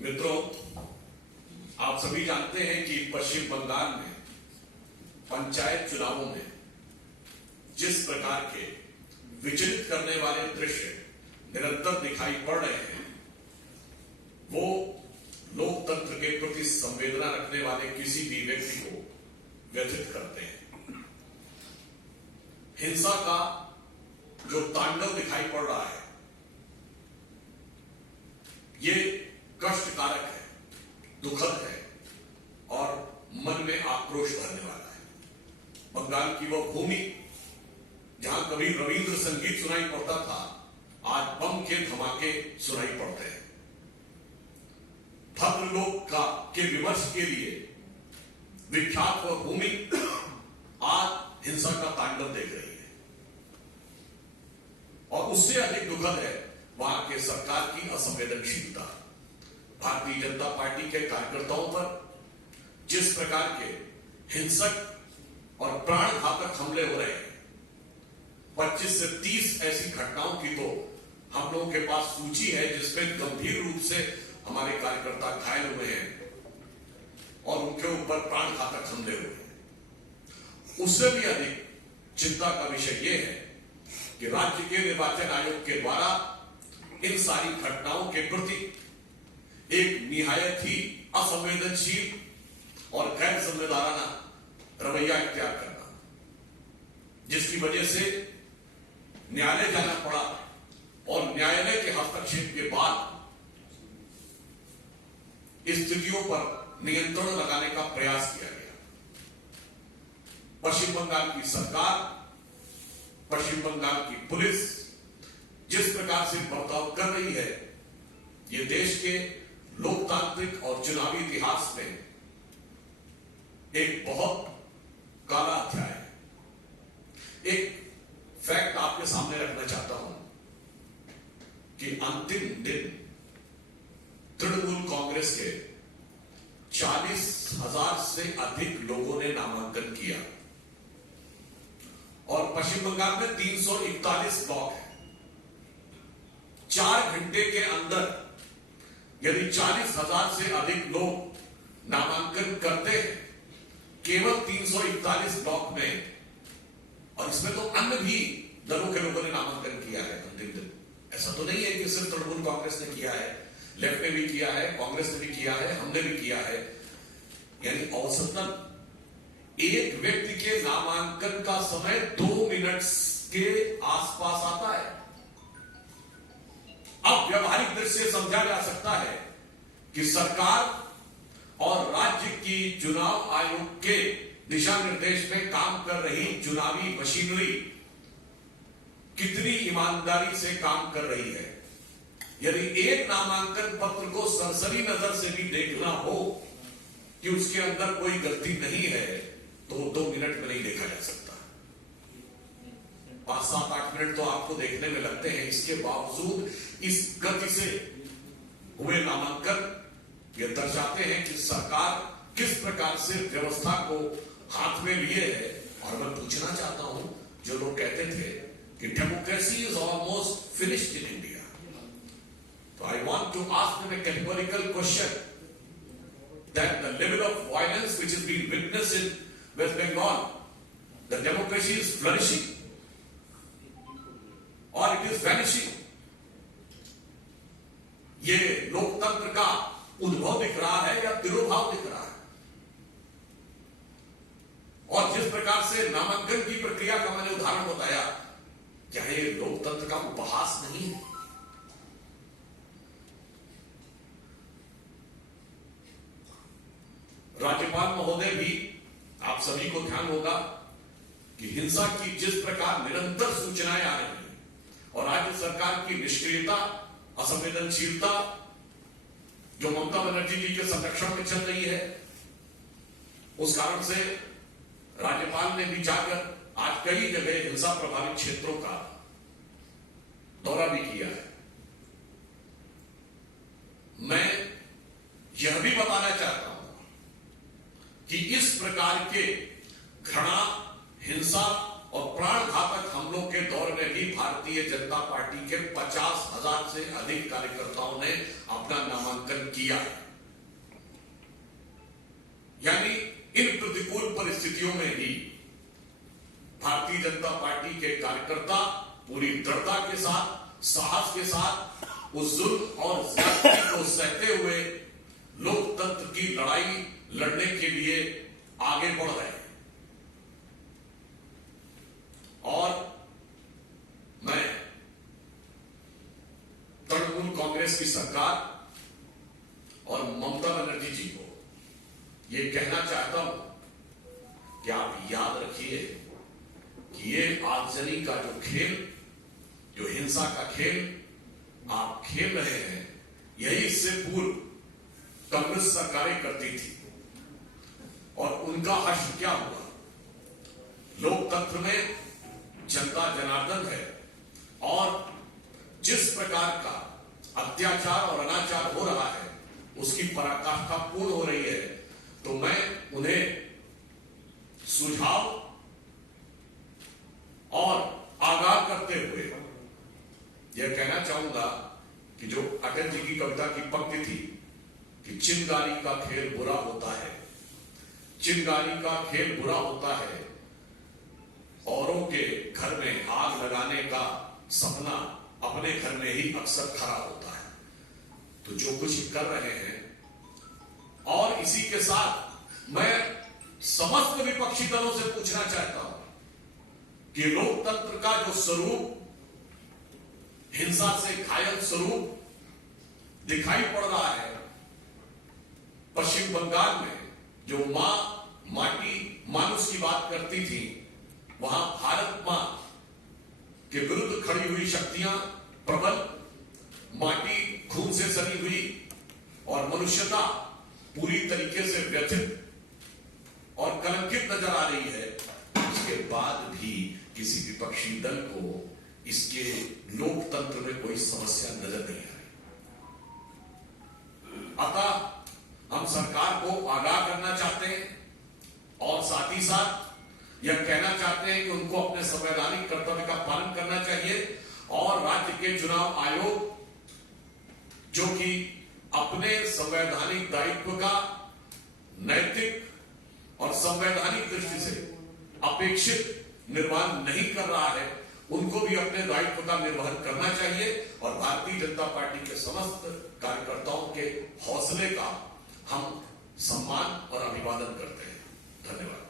मित्रों, आप सभी जानते हैं कि पश्चिम बंगाल में पंचायत चुनावों में जिस प्रकार के विचलित करने वाले दृश्य निरंतर दिखाई पड़ रहे हैं, वो लोकतंत्र के प्रति संवेदना रखने वाले किसी भी व्यक्ति को व्यथित करते हैं। हिंसा का जो तांडव दिखाई पड़ रहा है, ये कष्टकारक है, दुखद है और मन में आक्रोश भरने वाला है। बंगाल की वो भूमि जहां कभी रविंद्र संगीत सुनाई पड़ता था, आज बम के धमाके सुनाई पड़ते हैं। भद्रलोक का के विमर्श के लिए विख्यात वह भूमि आज हिंसा का तांडव देख रही है और उससे अधिक दुखद है वहां के सरकार की असंवेदनशीलता। भारतीय जनता पार्टी के कार्यकर्ताओं पर जिस प्रकार के हिंसक और प्राण घातक हमले हो रहे हैं, 25 से 30 ऐसी घटनाओं की तो हम लोगों के पास सूची है जिसमें गंभीर रूप से हमारे कार्यकर्ता घायल हुए हैं और उनके ऊपर प्राण घातक हमले हुए हैं। उससे भी अधिक चिंता का विषय यह है कि राज्य के निर्वाचन आयोग के द्वारा इन सारी घटनाओं के प्रति एक निहायत ही असंवेदनशील और गैर जिम्मेदाराना रवैया इख्तियार करना, जिसकी वजह से न्यायालय जाना पड़ा और न्यायालय के हस्तक्षेप के बाद स्थितियों पर नियंत्रण लगाने का प्रयास किया गया। पश्चिम बंगाल की सरकार, पश्चिम बंगाल की पुलिस जिस प्रकार से बर्ताव कर रही है, ये देश के लोकतांत्रिक और चुनावी इतिहास में एक बहुत काला अध्याय है। एक फैक्ट आपके सामने रखना चाहता हूं कि अंतिम दिन तृणमूल कांग्रेस के 40,000 से अधिक लोगों ने नामांकन किया और पश्चिम बंगाल में 341 ब्लॉक है। 4 घंटे के अंदर यदि 40,000 से अधिक लोग नामांकन करते हैं केवल 341 ब्लॉक में, और इसमें तो अन्य भी दलों के लोगों ने नामांकन किया है अंतिम दिन। ऐसा तो नहीं है कि सिर्फ तृणमूल कांग्रेस ने किया है, लेफ्ट ने भी किया है, कांग्रेस ने भी किया है, हमने भी किया है। यानी औसतन एक व्यक्ति के नामांकन का समय 2 मिनट के आसपास आता है। अब व्यवहारिक दृष्टि से समझा जा सकता है कि सरकार और राज्य की चुनाव आयोग के दिशा निर्देश में काम कर रही चुनावी मशीनरी कितनी ईमानदारी से काम कर रही है। यदि एक नामांकन पत्र को सरसरी नजर से भी देखना हो कि उसके अंदर कोई गलती नहीं है, तो 2 मिनट में नहीं देखा जा सकता। 5, 7, 8 मिनट तो आपको देखने में लगते हैं। इसके बावजूद इस गति से हुए नामांकन ये दर्शाते हैं कि सरकार किस प्रकार से व्यवस्था को हाथ में लिए है। और मैं पूछना चाहता हूं, जो लोग कहते थे कि democracy is almost finished in India, तो I want to ask them a categorical question that the level of violence which is being witnessed in West Bengal, the democracy is flourishing और इट इज वैनिशिंग। ये लोकतंत्र का उद्भव दिख रहा है या तिरोभाव दिख रहा है? और जिस प्रकार से नामांकन की प्रक्रिया का मैंने उदाहरण बताया, क्या ये लोकतंत्र का उपहास नहीं है? राज्यपाल महोदय भी, आप सभी को ध्यान होगा कि हिंसा की जिस प्रकार निरंतर सूचनाएं आ रही हैं और राज्य सरकार की निष्क्रियता, असंवेदनशीलता जो ममता बनर्जी जी के संरक्षण में चल रही है, उस कारण से राज्यपाल ने भी जाकर आज कई जगह हिंसा प्रभावित क्षेत्रों का दौरा भी किया है। मैं यह भी बताना चाहता हूं कि इस प्रकार के घृणा, हिंसा और प्राण घातक हमलों के दौर में भी भारतीय जनता पार्टी के 50 50,000 से अधिक कार्यकर्ताओं ने अपना नामांकन किया। यानी इन प्रतिकूल परिस्थितियों में ही भारतीय जनता पार्टी के कार्यकर्ता पूरी दृढ़ता के साथ, साहस के साथ उस जुल्म और ज्यादती को सहते हुए लोकतंत्र की लड़ाई लड़ने के लिए आगे बढ़ रहे हैं। और मैं तृणमूल कांग्रेस की सरकार और ममता बनर्जी जी को यह कहना चाहता हूं कि आप याद रखिए कि ये आगजनी का जो खेल, जो हिंसा का खेल आप खेल रहे हैं, यही इससे पूर्व कांग्रेस सरकारें करती थी। और उनका हश्र क्या हुआ? लोकतंत्र में जनता जनार्दन है और जिस प्रकार का अत्याचार और अनाचार हो रहा है उसकी पराकाष्ठा पूर्ण हो रही है। तो मैं उन्हें सुझाव और आगाह करते हुए यह कहना चाहूंगा कि जो अटल जी की कविता की पंक्ति थी कि चिंगारी का खेल बुरा होता है, चिंगारी का खेल बुरा होता है, औरों के घर में आग लगाने का सपना अपने घर में ही अक्सर खरा होता है। तो जो कुछ कर रहे हैं, और इसी के साथ मैं समस्त विपक्षी दलों से पूछना चाहता हूं कि लोकतंत्र का जो स्वरूप, हिंसा से घायल स्वरूप दिखाई पड़ रहा है, पश्चिम बंगाल में जो मां माटी मानुष की बात करती थी, वहां भारत मां के विरुद्ध खड़ी हुई शक्तियां प्रबल, माटी खून से सनी हुई और मनुष्यता पूरी तरीके से व्यथित और कलंकित नजर आ रही है। उसके बाद भी किसी विपक्षी दल को इसके लोकतंत्र में कोई समस्या नजर नहीं आ रही। अतः हम सरकार को आगाह करना चाहते हैं और साथ ही साथ यह कहना चाहते हैं कि उनको अपने संवैधानिक कर्तव्य का पालन करना चाहिए और राज्य के चुनाव आयोग जो कि अपने संवैधानिक दायित्व का नैतिक और संवैधानिक दृष्टि से अपेक्षित निर्वहन नहीं कर रहा है, उनको भी अपने दायित्व का निर्वहन करना चाहिए। और भारतीय जनता पार्टी के समस्त कार्यकर्ताओं के हौसले का हम सम्मान और अभिवादन करते हैं। धन्यवाद।